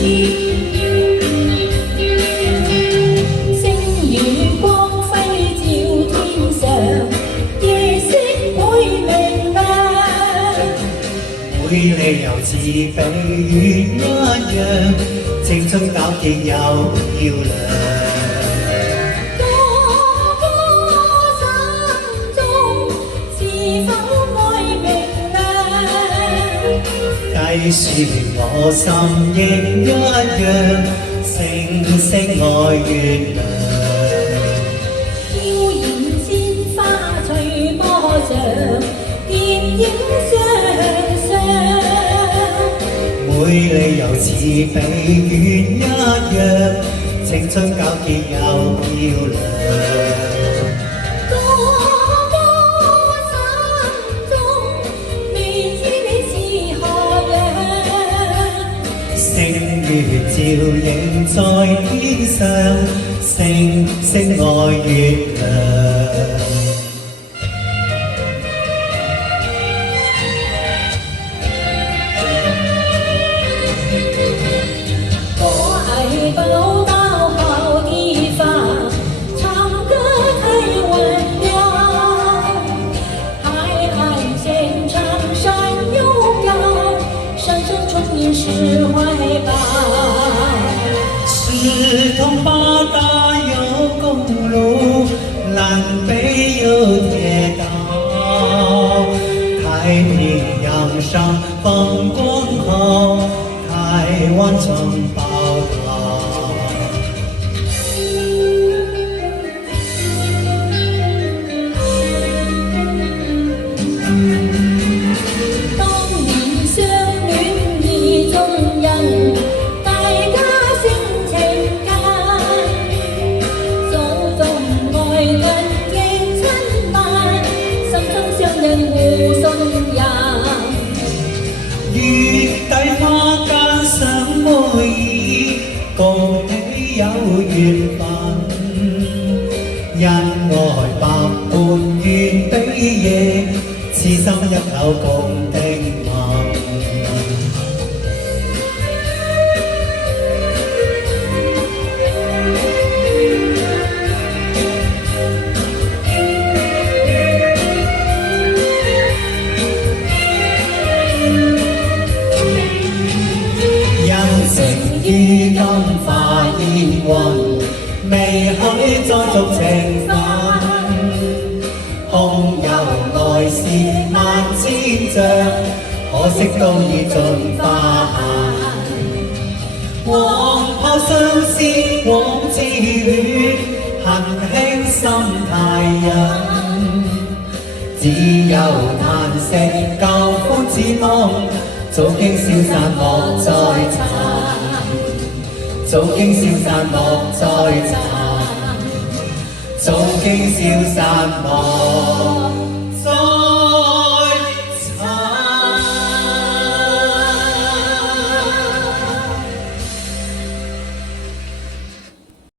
星如光輝照天上，夜色會明亮。每理由似比月一樣，青春皎潔又漂亮。計算我心亦一樣，星星愛月亮。飄然鮮花隨波上，電影雙雙。每理由似比月一樣，青春皎潔又漂亮。星月照映在天上，星星愛月亮。我愛寶寶好地方，唱歌太溫柔，海岸線長山又高，山上充滿是懷抱。四通八達有公路，南北有鐵道。太平洋上風光好，台灣曾寶島。當年相戀意中人，大家性情近，祖宗愛近亦親密，心中相印互信任。月底花間相會意，共喜有緣分。恩愛百般願比翼，痴心一口共定盟。於今化煙雲，未許再續情分。空有愛是萬千丈，可惜都已盡化痕。往後相思往自戀，恨輕心太忍。只有嘆息舊歡似夢，早經消散莫再尋。早經消散莫再尋，早經消散莫。